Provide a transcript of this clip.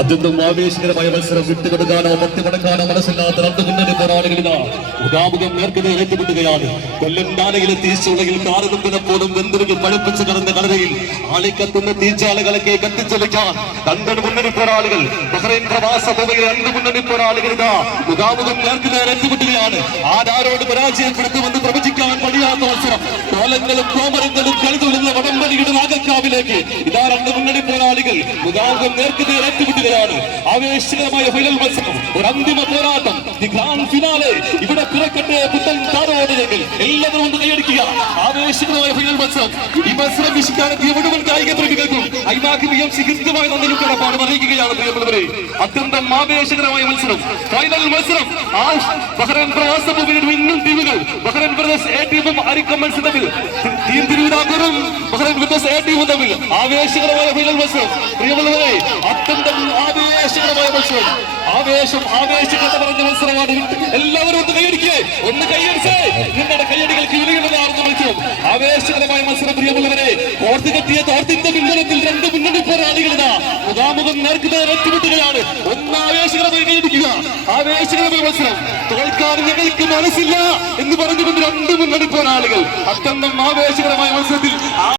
അത്യന്തം ആവേശകരമായ മത്സരം വിട്ടുകൊടുക്കാനോ മറ്റുമടക്കാനോ മനസ്സില്ലാത്ത രണ്ട് മുന്നണി പോരാളികളിൽ മുഖാമുഖം നേർക്കെതിരെ ഏറ്റുമുട്ടുകയാണ്. കൊല്ലം ഡാനയിലെ തീച്ചുളയിൽ കാറുകൊണ്ടിനെ പോലും വെന്തുരുകൾ പഴുപ്പിച്ച് കടന്ന കടലയിൽ ആളിക്കത്തുന്ന തീച്ചാലകളൊക്കെ കത്തിച്ചൊലിക്കാൻ രണ്ട് മുന്നണി പോരാളികൾ ബഹ്റൈൻ പ്രവാസ ഭൂമിയിലെ രണ്ട് മുന്നണി പോരാളികൾ മുഖാമുഖം നേർക്കെതിരെ ഏറ്റുമുട്ടുകയാണ്. ആരോട് പരാജയപ്പെടുത്തുമെന്ന് പ്രവചിക്കാൻ കഴിയാത്ത മത്സരം. കോലങ്ങളും കോമരങ്ങളും കളിതുള്ളുന്ന വടംവലിയുടെ നാഗക്കാവിലേക്ക് ഇതാ രണ്ട് മുന്നണി പോരാളികൾ മുഖാമുഖം നേർക്കെതിരെ ഏറ്റുമുട്ടുകയാണ്. ആവേശകരമായ ഫൈനൽ മത്സരം, ഒരു അന്തിമ പോരാട്ടം, ദി ഗ്രാൻഡ് ഫിനാലെ. ഇവിടെ പിറക്കട്ടെ പുത്തൻ താരോടുകൾ. എല്ലാവരും ഒന്ന് കൈയടിക്കുക. ആവേശകരമായ ഫൈനൽ മത്സരം. ഈ മത്സരം വീക്ഷിക്കാനെത്തിയ മുഴുവൻ കായിക പ്രേമികൾക്കും ഐമാക്കിയും ശിഖിതമായ നന്ദിയും കടപ്പാടും അറിയിക്കുകയാണ് പ്രിയപ്പെട്ടവരെ. അത്യന്തം ആവേശകരമായ മത്സരം, ഫൈനൽ മത്സരം. ബഹ്റൈൻ പ്രവാസ ഭൂമിയുടെ ഇന്നും ടീമുകൾ ബഹ്റൈൻ ബ്രദേഴ്സ് എ ടീമും അരിക്കമ്മൻസും തമ്മിൽ, ടീം തിരുവിതാംകൂറും ബഹ്റൈൻ ബ്രദേഴ്സ് എ ടീമും തമ്മിൽ ആവേശകരമായ ഫൈനൽ മത്സരം. പ്രിയപ്പെട്ടവരെ, അത്യന്തം ആവേശകരമായ മത്സരം. ആവേശകത പറഞ്ഞ മത്സരമാണ്. എല്ലാവരും ഒന്ന് കൈയടിക്കേ, ഒന്ന് കൈയടിച്ചേ. നിങ്ങളുടെ കൈയടികൾക്ക് വിലയുള്ളതാണെന്ന് മത്സരം. ആവേശകരമായ മത്സരം. പ്രിയമുള്ളവരെ, കോർത്തുകെട്ടിയ തോർത്തിന്റെ പിന്തുണത്തിൽ രണ്ട് മുന്നണി പോരാളികളിതാ മുഖാമുഖം നേർക്കുനേർ ഏറ്റുമുട്ടുകയാണ്. ഒന്ന് ആവേശകരമായി കൈയടിക്കുക. ആവേശകരമായ മത്സരം. തോൽക്കാൻ ഞങ്ങൾക്ക് മനസ്സില്ല എന്ന് പറഞ്ഞുകൊണ്ട് രണ്ട് മുന്നണി പോരാളികൾ. അത്യന്തം ആവേശകരമായ മത്സരത്തിൽ